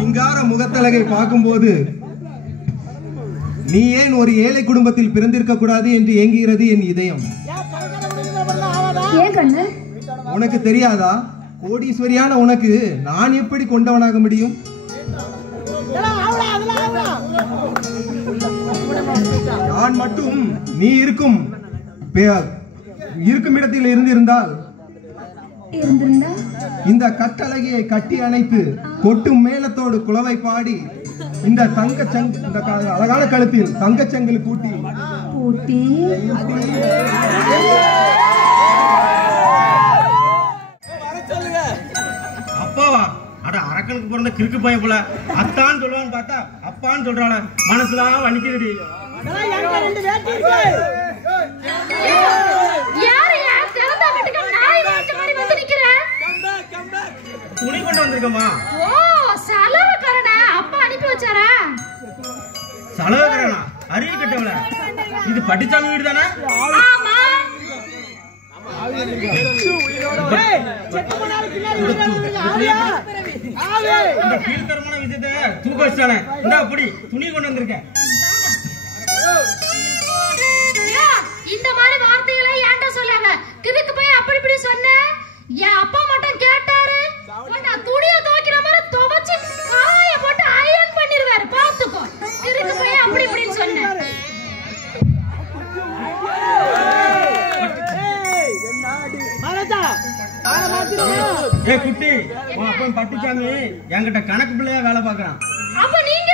சிங்கார முகத்தழகை பார்க்கும்போது நீ ஏன் ஒரு ஏழை குடும்பத்தில் பிறந்திருக்க கூடாது என்று ஏங்குகிறது என் இதயம். உனக்கு தெரியாதா? கோடீஸ்வரியான உனக்கு நான் எப்படி கொண்டவனாக முடியும்? நான் மட்டும் நீ இருக்கும் இடத்தில் இருந்திருந்தால் இந்த கட்டழகியை கட்டி அணைத்து கொட்டும் மேளத்தோடு குலவை பாடி இந்த அழகான கழுத்தில் தங்கச்சங்கில் கூட்டி அப்பாவா? அட அரக்கனுக்கு பிறந்த கிறுக்கு பைய போல அத்தான்னு சொல்லுவான்னு பார்த்தா அப்பான்னு சொல்றாள, மனசுலாம் வலிக்குதுடி. துணி கொண்டு வந்திருக்கமா? அப்பா அனுப்பி வச்சாரா? சலவகரனா? அறிவு கட்டவள, இது பட்டிச்சாமி வீடு தானே? இந்த கீழ்த்தரமான விஷயத்தை தூக்க வச்சானே, இந்த அப்படி துணி கொண்டு வந்திருக்கேன். இந்த மாதிரி வார்த்தைகளை ஏன்டா சொல்லாங்க? கிறுக்கு போய் அப்படி இப்படி சொன்ன. என் அப்பா மட்டும் கேட்டாரு, நான் துணியை துவைக்கிற மாதிரி துவைச்சு காய போட்டு அயன் பண்ணிடுவாரு. பாத்துக்கோ, கிறுக்கு போய் அப்படி இப்படின்னு சொன்ன. ஏ குட்டி, உன் அப்பன் பட்டிச்சாமி என்கிட்ட கணக்கு பிள்ளையா வேலை பார்க்கறான். அப்ப நீங்க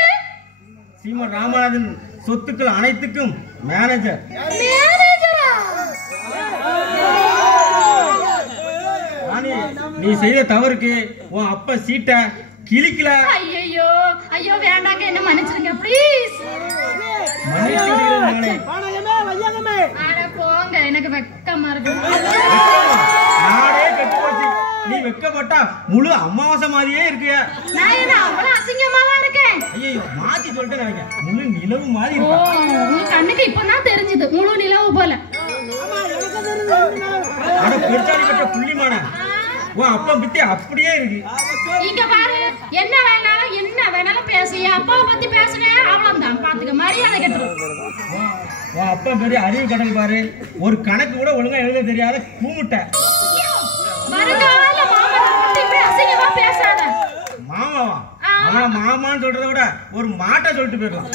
சீமன் ராமநாதன் சொத்துக்கள் அனைத்துக்கும் மேனேஜர். நீ செய்த தவறுக்கு உன் அப்பா சீட்டை கிழிக்கல. ஐயோ ஐயோ வேண்டாங்க, என்ன மன்னிச்சிடுங்க ப்ளீஸ். போங்க, எனக்கு வெக்கமா இருக்கு. நாடே கெட்டு போச்சு. நீ வெக்கப்பட்டா முழு அமாவாசை மாதிரியே இருக்கிய. நான் என்ன அவ்வளவு அசிங்கமாவா இருக்கேன்? ஐயோ மாத்தி சொல்லிட்டு நினைக்கிறேன். முழு நிலவு மாதிரி இருக்கு. உங்க கண்ணுக்கு இப்பதான் தெரிஞ்சது முழு நிலவு போல. அட பெருசாடி கட்ட புள்ளிமான உன் அப்பா பத்தி அப்படியே இருக்கு. இங்க பாரு, என்ன வேணாலும் பேசு. என் அப்பாவை பத்தி பேசுனேன் அவ்வளவுதான். பாத்துக்க, மரியாதை கெட்டுரும். உன் அப்பா பெரிய அறிவு கடல் பாரு. ஒரு கணக்கு கூட ஒழுங்கா எழுத தெரியாத கூமுட்ட. மாமாவா? அவன மாமான்னு சொல்றத விட ஒரு மாட்டை சொல்லிட்டு போயிடலாம்.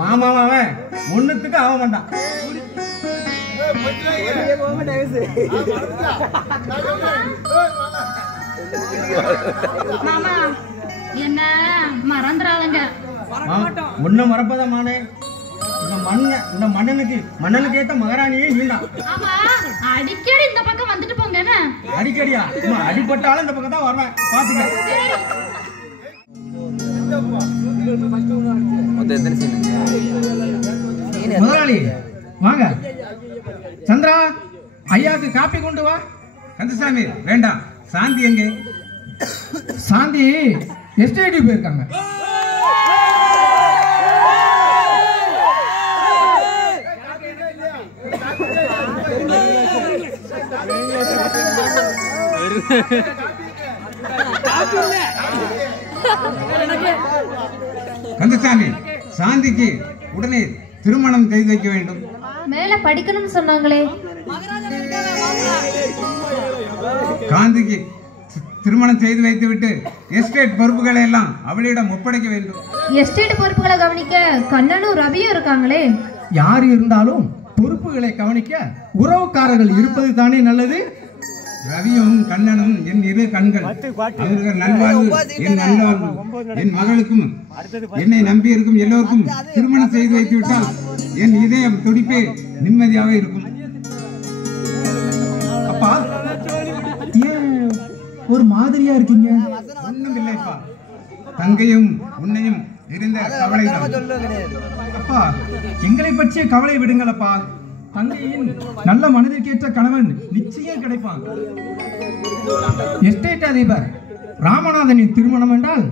மாமாவன் ஒண்ணுத்துக்கு ஆக மாட்டான். மாமா என்ன மறந்துடாதங்க. முன்ன மறப்பதான் மானே. இந்த மன்னனுக்கு ஏத்த மகாராணியே நீதான். அடிக்கடி இந்த பக்கம் வந்துட்டு போங்க. அடிக்கடியா? அடிப்பட்டாலும் இந்த பக்கம் தான் வருவேன், பாத்துக்க. முதலாளி வாங்க. சந்திரா, ஐயாக்கு காப்பி கொண்டு வா. கந்தசாமி வேண்டாம். சாந்தி எங்கே? சாந்தி எஸ்டேட் போயிருக்காங்க. கந்தசாமி, சாந்திக்கு உடனே திருமணம் செய்து வைக்க வேண்டும். மேல படிக்கணும்னு சொன்னாங்களே. காந்திக்கு திருமணம் செய்து வைத்து விட்டு எஸ்டேட் பொறுப்புகளை எல்லாம் அவளிடம் ஒப்படைக்க வேண்டும். எஸ்டேட் பொறுப்புகளை கவனிக்க கண்ணனும் ரவியும் இருக்காங்களே. யார் இருந்தாலும் பொறுப்புகளை கவனிக்க உறவுக்காரர்கள் இருப்பது தானே நல்லது. ரவியும் கண்ணனும் என் இரு கண்கள். அவர்கள் நல்வாழ்வு என் நல்வாழ்வு. என் மகளுக்கும் என்னை நம்பி இருக்கும் எல்லோருக்கும் திருமணம் செய்து வைத்து விட்டால் என் இதயம் துடிப்பே நிம்மதியாக இருக்கும். அப்பா, ஏன் ஒரு மாதிரியா இருக்கீங்க? ஒண்ணும் இல்லைப்பா, தங்கையும் உன்னையும் இருந்த கவலை தான். அப்பா, எங்களை பற்றிய கவலை விடுங்களப்பா. தங்கையின் நல்ல மனதிற்கேற்ற கணவன் நிச்சயம் கிடைப்பான். எஸ்டேட் அதிபர் ராமநாதனின் திருமணம் என்றால்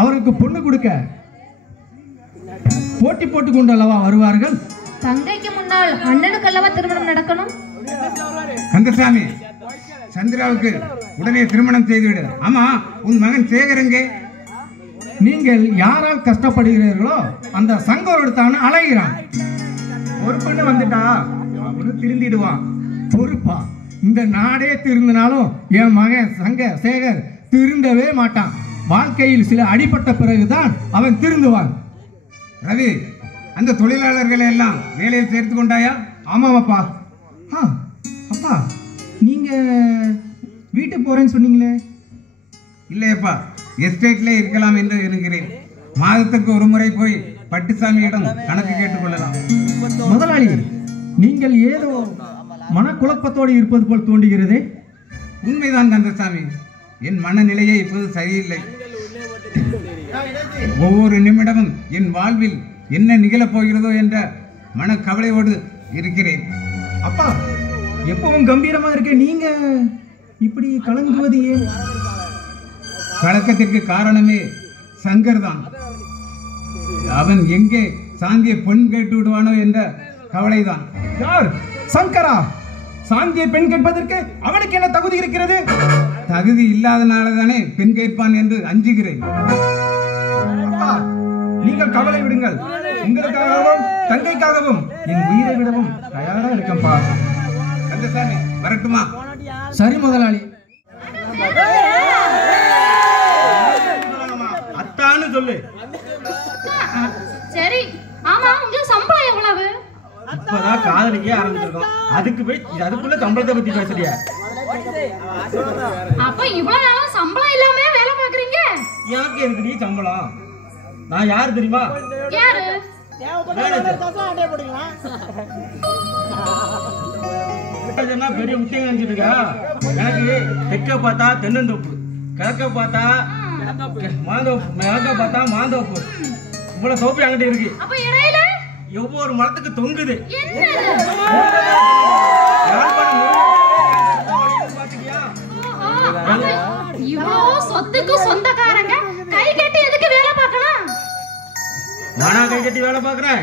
அவருக்கு பொண்ணு கொடுக்க போட்டி போட்டுக் கொண்டு அல்லவா வருவார்கள். தங்கைக்கு முன்னால் அண்ணனுக்கு அல்லவா திருமணம் நடக்கணும். கந்தசாமி, சந்திராவுக்கு உடனே திருமணம் செய்துவிடு. ஆமா, உன் மகன் சேகரங்கே? நீங்கள் யாரால் கஷ்டப்படுகிறீர்களோ அந்த சங்கரோடுத்தான அலைகிறான். ஒரு பெண்ணு வந்துட்டா அவனு திருந்திடுவான். பொறுப்பா? இந்த நாடே திருந்தினாலும் என் மகன் சேகர் திருந்தவே மாட்டான். வாழ்க்கையில் சில அடிபட்ட பிறகுதான் அவன் திருந்துவான். ரவி, அந்த தொழிலாளர்களை எல்லாம் வேலையில் சேர்த்து கொண்டாயா? ஆமாம் அப்பா. அப்பா, நீங்க வீட்டுக்கு போறேன்னு சொன்னீங்களே? இல்லையப்பா, எஸ்டேட்ல இருக்கலாம் என்று இருக்கிறேன். மாதத்துக்கு ஒரு முறை போய் பட்டுசாமியிடம் கணக்கு கேட்டுக்கொள்ளலாம். முதலாளி, நீங்கள் ஏதோ மனக்குழப்பத்தோடு இருப்பது போல் தோன்றுகிறதே. உண்மைதான் கந்தசாமி, என் மனநிலையே இப்போது சரியில்லை. ஒவ்வொரு நிமிடமும் என் வாழ்வில் என்ன நிகழப் போகிறதோ என்ற மனக்கவலையோடு இருக்கிறேன். அப்பா, எப்பவும் கம்பீரமா இருக்க நீங்க இப்படி கலங்குவது ஏன்? கலக்கத்திற்கு காரணமே சங்கர் தான். அவன் எங்கே சாந்தியை பெண் கேட்டு விடுவானோ என்ற கவலைதான். யார்? சங்கரா? சாந்தியை பெண் கேட்பதற்கு அவனுக்கு என்ன தகுதி இருக்கிறது? தகுதி இல்லாதனாலதானே பெண் கேட்பான் என்று அஞ்சுகிறேன். அப்பா, நீங்கள் கவலை விடுங்கள். உங்களுக்காகவும் தங்கைக்காகவும் என் உயிரை விடவும் தயாரா இருக்கேன்பா. கந்தசாமி, வரட்டுமா? சரி முதலாளி. அத்தான்னு சொல்லு. சரி, ஆமா, உங்களுக்கு சம்பளம் எவ்வளவு? இப்பதான் காதலிக்கே ஆரம்பிச்சிருக்கோம், அதுக்கு போய் அதுக்குள்ள சம்பளத்தை பத்தி பேசுறியா? அப்ப இவ்வளவு நாளா சம்பளம் இல்லாம வேலை பாக்குறீங்க? எனக்கு இருக்குடி சம்பளம். நான் யாரு தெரியுமா? யாரு? பெரிய முக்கியம் நினைச்சிட்டு இருக்கா? எனக்கு தெற்க பார்த்தா தென்னந்தோப்பு, கிழக்க பார்த்தா மாந்தோப்பு, மேற்க பார்த்தா மாந்தோப்பு, இவ்வளவு தோப்பு அங்கிட்ட இருக்கு. அப்ப இடையில ஒவ்வொரு மரத்துக்கு தொங்குது. இவ்வளவு சொத்துக்கு சொந்தக்காரங்க கை கட்டி எதுக்கு வேலை பார்க்கணும்? நானா கை கட்டி வேலை பாக்குறேன்?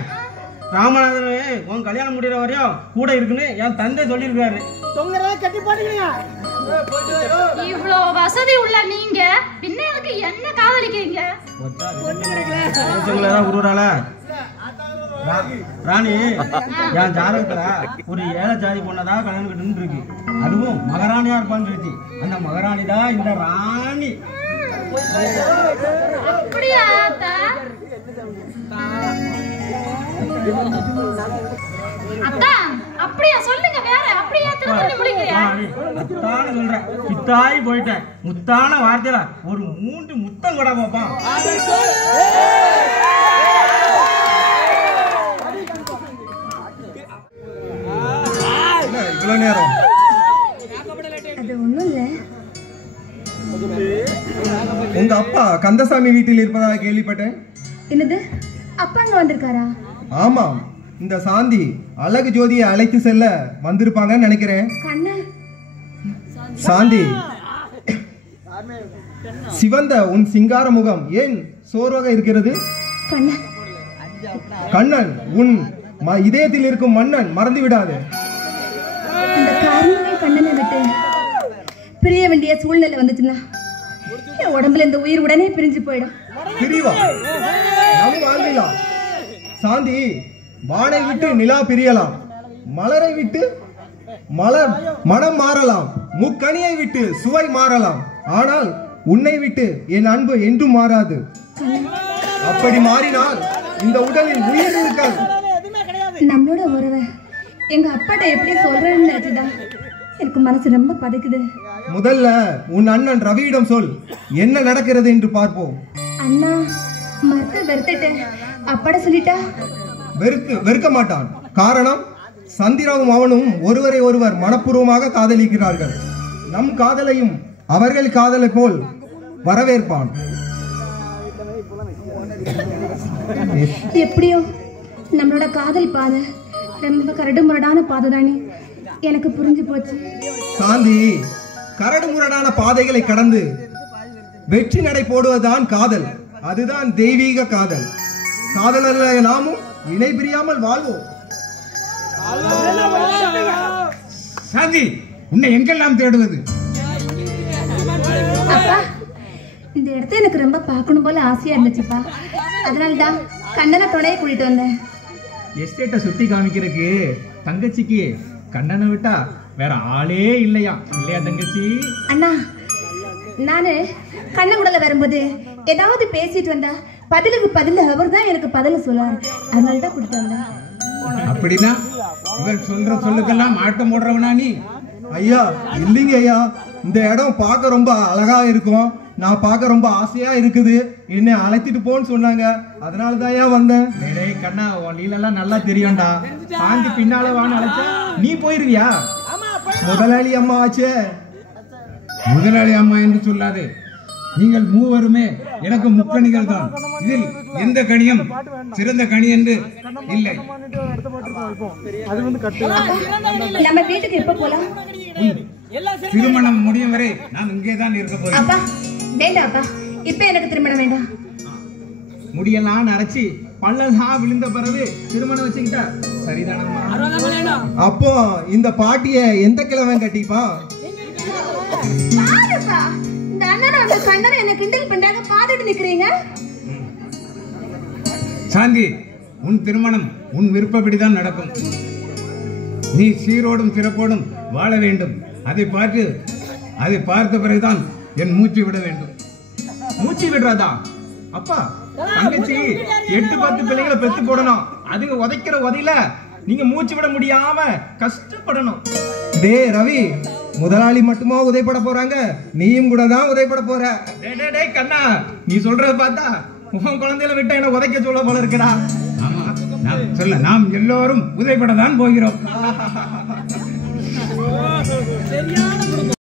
ராமநாதன் உன் கல்யாணம் முடிகிற வரையும் கூட இருக்குன்னு என் தந்தை சொல்லியிருக்காரு. இவ்வளவு வசதி உள்ள நீங்க பின்ன எனக்கு என்ன காதலிக்கிறீங்க? உருவரால ராணி, என் ஜாதகத்துல ஒரு ஏழை ஜாதி பொண்ணதான் கல்யாணம் கட்டு இருக்கு. அதுவும் மகாராணியா இருப்பான்னு சொல்லிச்சு. அந்த மகாராணி தான் இந்த ராணி. அப்படியா? அத்தா, அப்படியா? சொல்லுங்க வேற. அப்படியே திரும்ப முடிக்கிறியா? அத்தான்னு சொல்றேன், பித்தாய் போயிட்டேன். முத்தான வார்த்தையில ஒரு 3 முத்தம் கூட பாப்பான். இவ்வளவு நேரம் அது ஒண்ணும் இல்ல. உங்க அப்பா கந்தசாமி வீட்டில் இருப்பதாக கேள்விப்பட்டேன். என்னது? அப்பா அங்க வந்திருக்காரா? ஆமாம், இந்த சாந்தி அழகு ஜோதியை அழைத்து செல்ல வந்திருப்பாங்கன்னு நினைக்கிறேன். கண்ணன், சாந்தி, சிவந்த உன் சிங்கார முகம் ஏன் சோர்வாக இருக்கிறது? கண்ணன், கண்ணன், உன் இதயத்தில் இருக்கும் மன்னன் மறந்து விடாது. இந்த காரணமே கண்ணனை விட்டு பிரிய வேண்டிய சூழ்நிலை வந்துச்சுன்னா என் உடம்புல இந்த உயிர் உடனே பிரிஞ்சு போயிடும். பிரிவா? நம் வாழ்விலா? சாந்தி, வானை விட்டு நிலா பிரியலாம், மலரை விட்டு மனம் மாறலாம், முக்கனியை விட்டு சுவை மாறலாம், ஆனால் உன்னை விட்டு என் அன்பு என்றும் மாறாது. அப்படி மாறினால் இந்த உடலில் உயிர் இருக்காது. நம்மளோட உறவை எங்க அப்பாட்ட எப்படி சொல்றேன்னு நினைச்சுதான் எனக்கு மனசு ரொம்ப பதைக்குது. முதல்ல உன் அண்ணன் ரவியிடம் சொல், என்ன நடக்கிறது என்று பார்ப்போம். அண்ணா மறுத்து வெறுத்துட்டேன். அப்பாட சொல்லிட்டா வெறுக்க மாட்டான். காரணம், சந்திராவும் அவனும் ஒருவரை ஒருவர் மனப்பூர்வமாக காதலிக்கிறார்கள். நம் காதலையும் அவர்கள் காதலை போல் வரவேற்பான். எப்படியோ நம்மளோட காதல் பாதை ரொம்ப கரடு முரடான பாதை தானே, எனக்கு புரிஞ்சு போச்சு. சாந்தி, கரடு முரடான பாதைகளை கடந்து வெற்றி நடை போடுவதுதான் காதல். அதுதான் தெய்வீக காதல். காதலர்களாக நாமும் இணை பிரியாமல் வாழ்வோம். சாந்தி, உன்னை எங்கெல்லாம் தேடுவது? அப்பா, இந்த இடத்த எனக்கு ரொம்ப பார்க்கணும் போல ஆசையா இருந்துச்சுப்பா. அதனாலதான் கண்ணனை துணையை கூட்டிட்டு வந்தேன். எஸ்டேட்டை சுத்தி காமிக்கிறதுக்கு தங்கச்சிக்கு கண்ணனை விட்டா வேற ஆளே இல்லையா தங்கச்சி? அண்ணா, நானு கண்ணன் கூடல வரும்போது ஏதாவது பேசிட்டு வந்தா பதிலுக்கு பதில் அவர் தான் எனக்கு பதில் சொல்லுவார். அதனாலதான் கூட்டிட்டு வந்தேன். அப்படின்னா இவள் சொல்ற சொல்லுக்கெல்லாம் ஆட்டம் போடுறவனா நீ? ஐயா இல்லைங்க ஐயா, இந்த இடம் பார்க்க ரொம்ப அழகா இருக்கும், நான் பார்க்க ரொம்ப ஆசையா இருக்குது, என்னை அழைச்சிட்டு போன்னு சொன்னாங்க, அதனாலதான் ஐயா வந்தேன். டேய் கண்ணா, உன் லீலெல்லாம் நல்லா தெரியும்டா. சாந்தி பின்னால வான்னு அழைச்சா நீ போயிருவியா? முதலாளி அம்மா ஆச்சே. முதலாளி அம்மா என்று சொல்லாதே. நீங்கள் மூவருமே எனக்கு முக்கணிகள் தான். இதில் எந்த கணியும் சிறந்த கணி என்று இல்லை. நம்ம வீட்டுக்கு எப்ப போலாம்? திருமணம் முடியும் வரை நான் இங்கே தான் இருக்க போறேன். அப்பா வேண்டாப்பா, இப்ப எனக்கு திருமணம் வேண்டாம். முடியெல்லாம் நரைச்சி பல்லெல்லாம் விழுந்த பிறகு திருமணம் வச்சுக்கிட்டா சரிதானம்மா? அப்போ இந்த பாட்டிய எந்த கிழவன் கட்டிப்பா? பாருப்பா, இந்த அண்ணனும் அந்த கண்ணனும் என்ன கிண்டல் பண்றாங்க, பாத்துட்டு நிக்கிறீங்க. சாந்தி, உன் திருமணம் உன் விருப்பப்படிதான் நடக்கும். நீ சீரோடும் சிறப்போடும் வாழ வேண்டும். அதை பார்த்த பிறகுதான் என் மூச்சு விட வேண்டும். மூச்சு விடுறதா? அப்பா, தங்கச்சி 8-10 பிள்ளைகளை பெத்து போடணும். அதுங்க உதைக்கிற உதையில நீங்க மூச்சு விட முடியாம கஷ்டப்படணும். டே ரவி, முதலாளி மட்டுமா உதைப்பட போறாங்க, நீயும் கூட தான் உதைப்பட போற. டேய் கண்ணா, நீ சொல்றத பார்த்தா உன் குழந்தையில விட்ட என்ன உதைக்க சொல்ல போல இருக்குடா. ஆமா, நாம் எல்லோரும் உதைப்பட தான் போகிறோம்.